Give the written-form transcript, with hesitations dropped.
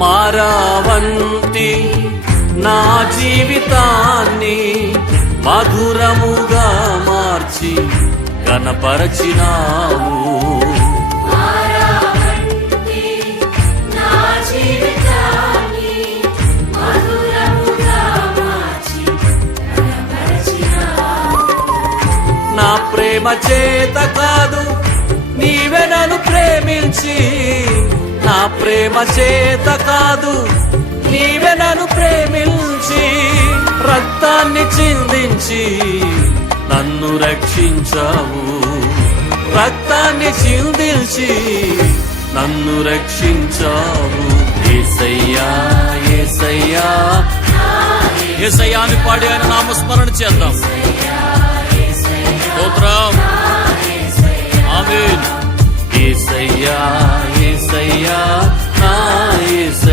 మారావంటి నా జీవితాన్ని మధురముగా మార్చి ఘనపరచినావు. నా ప్రేమ చేత కాదు నీవే నన్ను ప్రేమించి, నా ప్రేమ చేత కాదు నీవే నన్ను ప్రేమించి, రక్తాన్ని చిందించి నన్ను రక్షించావు. రక్తాన్ని చిందించి నన్ను రక్షించావు. యేసయ్యా యేసయ్యా యేసయ్యా అని పాడి ఆయన నామస్మరణ చేద్దాం. స్తోత్రం, ఆమేన్. యేసయ్యా యేసయ్యా నా యేసయ్యా.